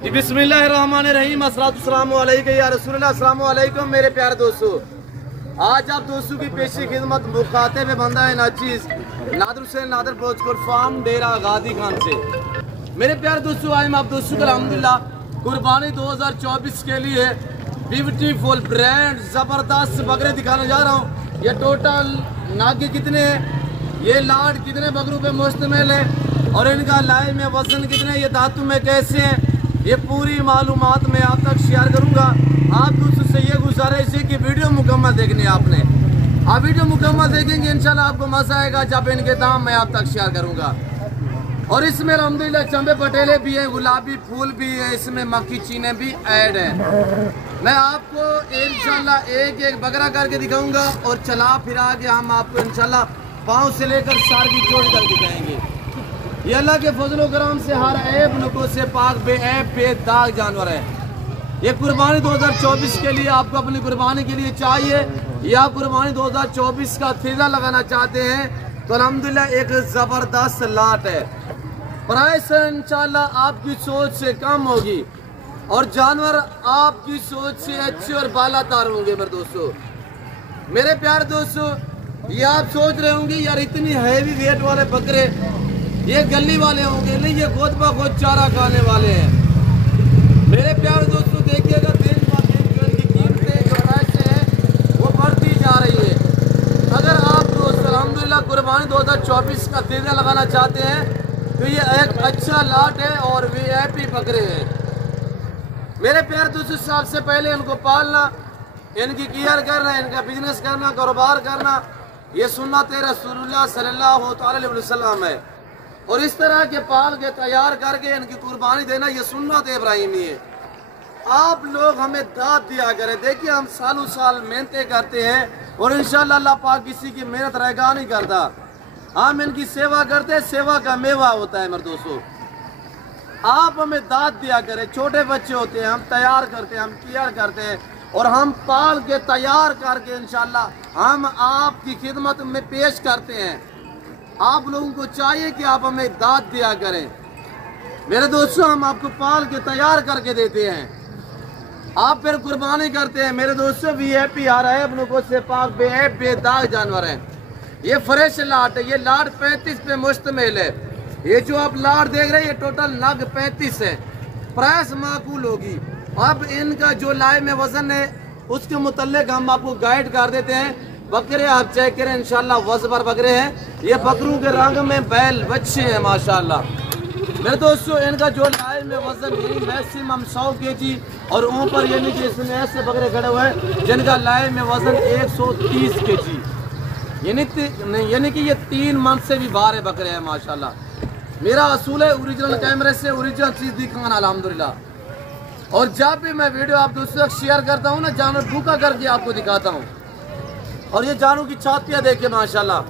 जी बिस्मिल्लाहिर्रहमानिर्रहीम अस्सलाम वालेकुम या रसूलल्लाह अस्सलाम वालेकुम मेरे प्यारे दोस्तों। आज आप दोस्तों की पेशी खिदमत मुखातिब बंदा है नाचीज नादर हुसैन नादर प्रोजकोट फार्म डेरा गादी खान से। मेरे प्यारे दोस्तों, आज मैं आप दोस्तों को अल्हम्दुलिल्लाह कुर्बानी 2024 के लिए ब्यूटीफुल ब्रांड ज़बरदस्त बकरे दिखाने जा रहा हूँ। ये टोटल नागे कितने हैं, ये लाड कितने बकरों पे मुश्तमिल है और इनका लाइव में वजन कितने, ये धातु में कैसे हैं, ये पूरी मालूमात मैं आप तक शेयर करूंगा। आप दोस्तों से ये गुजारिश है कि वीडियो मुकम्मल देखनी है आपने। आप वीडियो मुकम्मल देखेंगे इंशाल्लाह आपको मजा आएगा जब इनके दाम मैं आप तक शेयर करूंगा। और इसमें अल्हम्दुलिल्लाह चंबे पटेले भी हैं, गुलाबी फूल भी है, इसमें मक्खी चीने भी ऐड है। मैं आपको इंशाल्लाह एक एक बकरा करके दिखाऊंगा और चला फिरा के हम आपको इंशाल्लाह पाँव से लेकर सार की चोटी तक दिखाएंगे। ये अल्लाह के फजल करम से हर ऐब नुको से पाक बेऐब बेदाग जानवर है। ये कुर्बानी 2024 के लिए आपको अपनी कुर्बानी के लिए चाहिए या कुर्बानी 2024 का थीजा लगाना चाहते हैं तो अल्हम्दुलिल्लाह एक ज़बरदस्त लाट है। प्राइस इंशाल्लाह आपकी सोच से कम होगी और जानवर आपकी सोच से अच्छे और बालातार होंगे। मेरे दोस्तों, मेरे प्यारे दोस्तों, ये आप सोच रहे होंगे यार इतनी हैवी वेट वाले बकरे ये गली वाले होंगे, नहीं, ये खुद ब खुद चारा खाने वाले हैं। मेरे प्यारे दोस्तों, देखिएगा दिन ब दिन जो इनकी कीमतें जो ऐसे हैं वो बढ़ती जा रही है। अगर आप दोस्त अल्हम्दुलिल्लाह कुर्बानी 2024 का तेजा लगाना चाहते हैं तो ये एक अच्छा लाट है और वीआईपी बकरे हैं। मेरे प्यारे दोस्तों, सबसे पहले इनको पालना, इनकी केयर करना, इनका बिजनेस करना, कारोबार करना, ये सुन्नत रसूलुल्लाह सल्लल्लाहु अलैहि वसल्लम है। और इस तरह के पाल के तैयार करके इनकी कुर्बानी देना ये सुन्नत इब्राहिमी है। आप लोग हमें दाद दिया करें। देखिए हम सालों साल मेहनतें करते हैं और इंशाल्लाह अल्लाह पाक किसी की मेहनत रैगा नहीं करता। हम इनकी सेवा करते हैं, सेवा का मेवा होता है। मेरे दोस्तों, आप हमें दाद दिया करें। छोटे बच्चे होते हैं, हम तैयार करते हैं, हम केयर करते हैं और हम पाल के तैयार करके इंशाल्लाह हम आपकी खिदमत में पेश करते हैं। आप लोगों को चाहिए कि आप हमें दाद दिया करें। मेरे दोस्तों, हम आपको पाल के तैयार करके देते हैं, आप फिर कुर्बानी करते हैं। मेरे दोस्तों, वीआईपी आ रहा है अपनों को से पाक बेऐब बेदाग जानवर हैं। ये फ्रेश लाट है, ये लाट 35 पे मुश्तमिल है। ये जो आप लाट देख रहे हैं ये टोटल नग 35 है। प्राइस माकूल होगी। अब इनका जो लाइव में वजन है उसके मुतल्लिक हम आपको गाइड कर देते हैं। बकरे आप चेक करें, इंशाल्लाह वज़बर बकरे हैं। ये बकरों के रंग में बैल बच्चे हैं माशाल्लाह। मेरे दोस्तों, इनका जो लाइव में वजन है मैक्सिमम 100 kg और ऊपर यानी कि इसमें ऐसे बकरे खड़े हुए हैं जिनका लाइव में वजन 130 kg, यानी कि ये 3 मन से भी बाहर बकरे हैं माशाल्लाह। मेरा असूल है ओरिजिनल कैमरे से ओरिजिनल चीज़ दिखाना अल्हम्दुलिल्लाह। और जब भी मैं वीडियो आप दोस्तों तक शेयर करता हूँ ना, जानवर भूखा करके आपको दिखाता हूँ। और ये जानों की छातियाँ देखिए माशाल्लाह,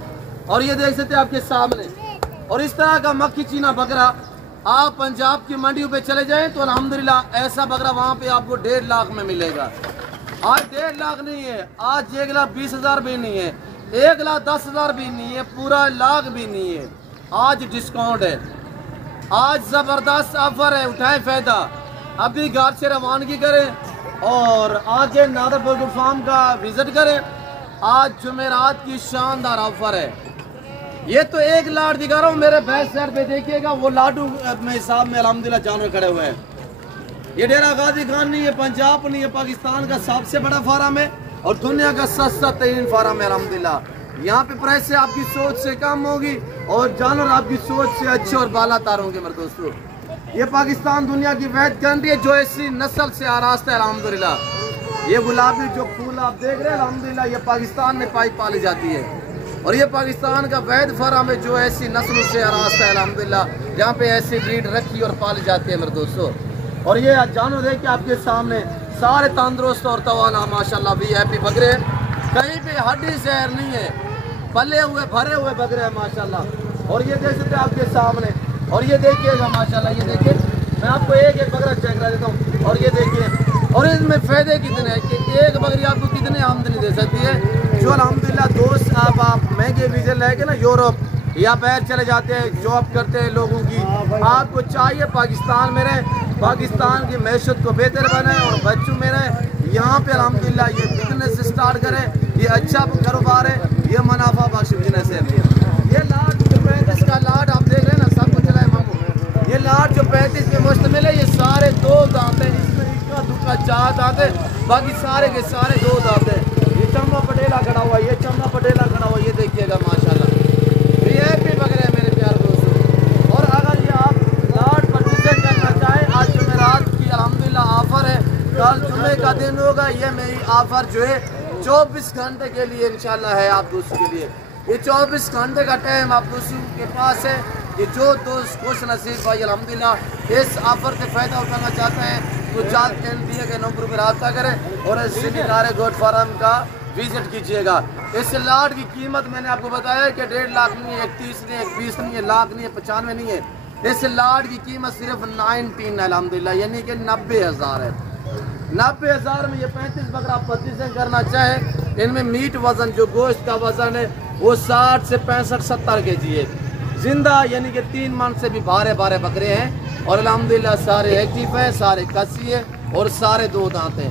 और ये देख सकते हैं आपके सामने। और इस तरह का मक्खी चीना बकरा आप पंजाब की मंडियों पे चले जाएं तो अल्हम्दुलिल्लाह ऐसा बकरा वहाँ पे आपको 1.5 लाख में मिलेगा। आज 1.5 लाख नहीं है, आज 1,20,000 भी नहीं है, 1,10,000 भी नहीं है, पूरा लाख भी नहीं है। आज डिस्काउंट है, आज ज़बरदस्त ऑफर है, उठाए फ़ायदा। अभी घर से रवानगी करें और आज नादर प्रोजकोट फार्म का विजिट करें। आज जुमेरात की शानदार ऑफर है। ये तो एक लाट दिखा रहा हूँ, मेरे बैक साइड पे देखिएगा वो लाडू में हिसाब में अल्हम्दुलिल्लाह जानवर खड़े हुए हैं। ये डेरा गादी खान नहीं है, पंजाब नहीं है, पाकिस्तान का सबसे बड़ा फार्म है और दुनिया का सस्ता तरीन फार्म है अल्हम्दुलिल्लाह। यहाँ पे प्राइस से आपकी सोच से कम होगी और जानवर आपकी सोच से अच्छे और बालातार होंगे। मेरे दोस्तों, ये पाकिस्तान दुनिया की वैध कंट्री है जो ऐसी नस्ल से आरास्ता है अल्हम्दुलिल्लाह। ये गुलाबी जो फूल आप देख रहे हैं अल्हम्दुलिल्लाह ये पाकिस्तान में पाली जाती है और ये पाकिस्तान का वैध फार्म है जो ऐसी नस्लों से आरास्ता है अल्हम्दुलिल्लाह, जहाँ पे ऐसी ब्रीड रखी और पाली जाती है। मेरे दोस्तों, और ये जानवर देखिए आपके सामने सारे तंदुरुस्त और तवाना माशाल्लाह वीआईपी बकरे, कहीं पे हड्डी जहर नहीं है, पले हुए भरे हुए बकरे हैं माशाल्लाह। और ये देख सकते हैं आपके सामने, और ये देखिएगा माशाल्लाह, ये देखिए मैं आपको एक एक बकरा चेक करा देता हूँ। और ये देखिए, और इसमें फ़ायदे कितने हैं कि एक बकरी आपको कितने आमदनी दे सकती है। जो अल्हम्दुलिल्लाह दोस्त आप महंगे वीज़े लेके ना यूरोप या बाहर चले जाते हैं, जॉब करते हैं लोगों की, आपको चाहिए पाकिस्तान में रहें, پاکستان کی معیشت کو بہتر بنائیں اور بچوں میرے یہاں پہ الحمدللہ یہ بزنس سٹارٹ کریں. یہ اچھا کاروبار ہے, یہ منافع بخش بزنس ہے. یہ لاٹ جو 35 کا لاٹ آپ دیکھ رہے ہیں نا, سب کو چلائے مامو. یہ لاٹ جو 35 میں مشتمل ہے, یہ سارے 2 دانت ہیں. اس میں اکا دکا 4 دانت ہیں, باقی سارے کے سارے 2 دانت ہیں. یہ چمبا پٹیلا کھڑا ہوا ہے, یہ چمبا پٹیلا کھڑا ہوا ہے, یہ دیکھیے گا ماشاءاللہ. VIP وغیرہ ہے میرے پیارے دوستوں. اور اگر یہ آپ لاٹ پرچیز کرنا چاہیں, آج جمعرات کی الحمدللہ آفر ہے, کل جمعے کا دن ہوگا. یہ میری آفر جو ہے 24 گھنٹے کے لیے انشاءاللہ ہے آپ دوستوں کے لیے. یہ 24 گھنٹے کا ٹائم آپ دوستوں کے پاس ہے. یہ جو دوست خوش نصیب بھائی الحمدللہ اس آفر سے فائدہ اٹھانا چاہتے ہیں تو جلد دیے گئے نمبر پر رابطہ کریں اور سندھی نارے گوٹ فارم کا وزٹ کیجئے گا. اس لاٹ کی قیمت میں نے آپ کو بتایا ہے کہ 1.5 لاکھ نہیں ہے, 31 نہیں ہے, 20 نہیں ہے, لاکھ نہیں ہے, 95 نہیں ہے. اس لاٹ کی قیمت صرف 19 ہے الحمدللہ, یعنی کہ 90,000 ہے. 90,000 میں یہ 35 بکرا پرچیزنگ کرنا چاہیں. ان میں میٹ وزن جو گوشت کا وزن ہے وہ 60 سے 65-70 کے جی ہے. زندہ یعنی کہ 3 من سے بھی بھارے بکرے ہیں اور الحمدللہ سارے ایکٹیو ہیں, سارے کسی ہیں اور سارے 2 دانت ہیں.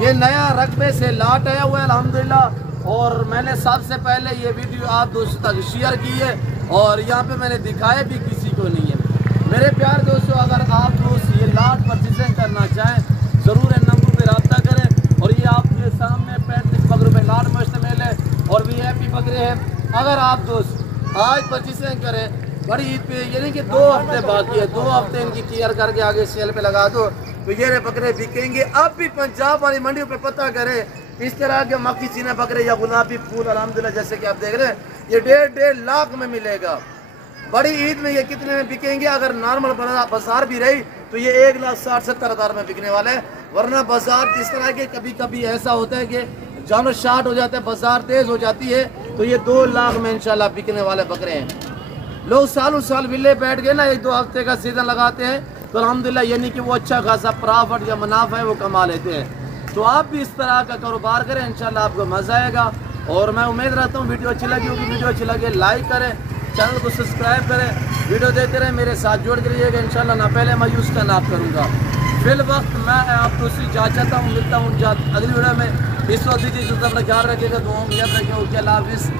یہ نیا رقبے سے لاٹ آیا ہوا ہے الحمدللہ, اور میں نے سب سے پہلے یہ ویڈیو آپ دوستوں تک شیئر کی ہے اور یہاں پہ میں نے دکھایا بھی کسی کو نہیں ہے. میرے پیار دوستوں, اگر آپ دوست یہ لاٹ پرچیزنگ کرنا چاہیں ضرور ان نمبر پہ رابطہ کریں. اور یہ آپ کے سامنے 35 بکروں پہ لاٹ مشتمل ہے اور VIP بکرے ہیں. اگر آپ دوست آج پرچیزنگ کریں بڑی عید پہ, یعنی کہ 2 ہفتے باقی ہے, 2 ہفتے ان کی کلیئر کر کے آگے سیل پہ لگا دو تو یہ بکرے بکیں گے. اب بھی پنجاب والی منڈیوں پہ پتہ کریں, اس طرح کے مکی چینے بکرے یا گلابی پھول الحمدللہ جیسے کہ آپ دیکھ رہے ہیں یہ 1.5 لاکھ میں ملے گا. بڑی عید میں یہ کتنے میں بکیں گے؟ اگر نارمل بازار بھی رہی تو یہ 1,60,70,000 میں بکنے والے ہیں. ورنہ بازار جس طرح کے کبھی ایسا ہوتا ہے کہ جانو شارٹ ہو جاتا ہے, بازار تیز ہو جاتی ہے, تو یہ 2 لاکھ میں انشاءاللہ بکنے والے بکرے ہیں. لوگ سالوں سال ولے بیٹھ گئے نا, 1-2 ہفتے کا سیزن لگاتے ہیں تو الحمدللہ یعنی کہ وہ اچھا خاصا پرافٹ یا منافع ہے وہ کما لیتے ہیں. تو آپ بھی اس طرح کا کاروبار کریں, انشاءاللہ آپ کو مزہ آئے گا. اور میں امید رہتا ہوں ویڈیو اچھی لگی ہوگی. ویڈیو اچھی لگے لائک کریں, چینل کو سبسکرائب کریں, ویڈیو دیتے رہیں, میرے ساتھ جوڑ کے رہیے گا انشاءاللہ. نہ پہلے مایوس کا ناپ کروں گا. فی الوقت میں آپ کو اسی جا چاہتا ہوں, ملتا ہوں اگلی ویڈیو میں. اس وقت دیجیے اپنا خیال رکھیے گا, دعاؤں میں یاد رکھیں. اوکے, اللہ حافظ.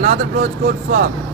نادر بلوچ کوٹ فارم.